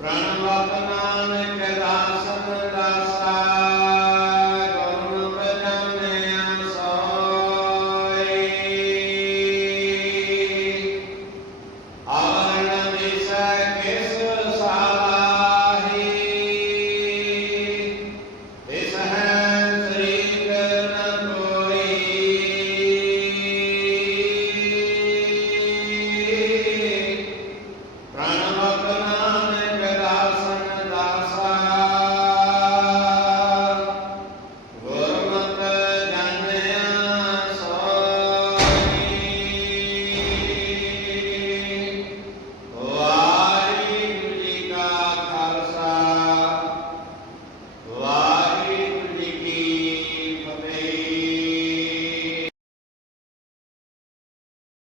प्रणवतना